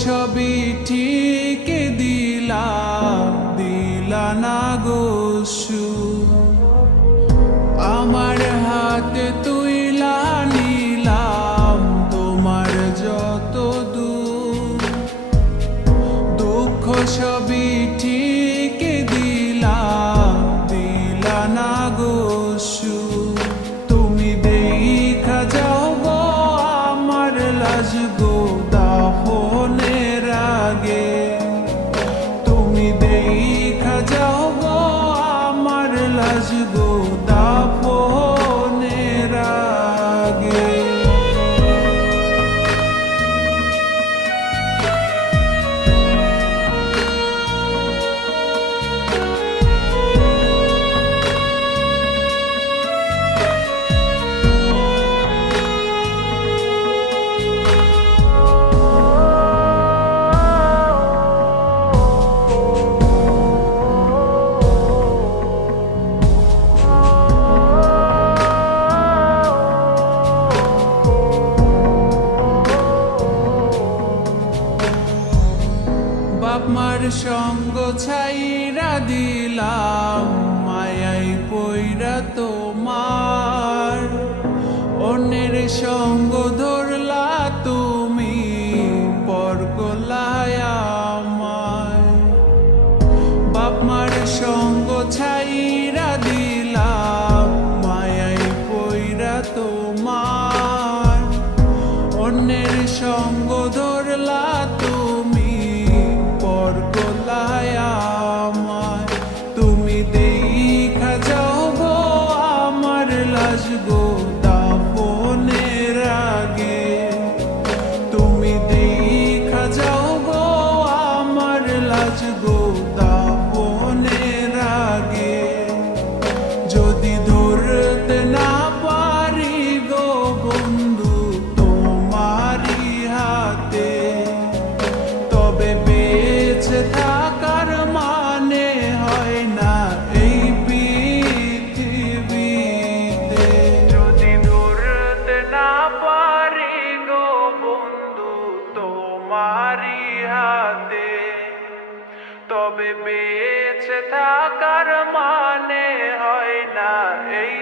সবই ঠিক দিলা না গো আমার হাতে তুইলা নিলাম তোমার যত দুঃখ সবই ঠিক দিলা না গো তুমি দেখা যাও গো আমার লাজ গো দাফনের আগে তুমি দেখা যাও গো আমার লাজ গো দাফনের আগে বাপ মার সঙ্গ ছাইরা দিলাম মায়াই পইরা তোমার অন্যের সঙ্গ ধরলা তুমি পর করলায় আমায় বাপ মার সঙ্গ ছাইরা দিলাম মায়াই পইরা তোমার অন্যের সঙ্গ ধরলা তুমি পর করলায় আমায় তুমি দেখা যাও গো আমার লাজ গো দাফনের আগে তুমি দেখা যাও গো আমার লাজ গো দাফনের আগে যদি ধরতে না পারি গো বন্ধু তোমারি হাতে তবে বেঁচে থাকার মানে হয় না এই পৃথিবীতে যদি ধরতে না পারি গো বন্ধু তোমারি হাতে তবে বেঁচে থাকার মানে হয় না এই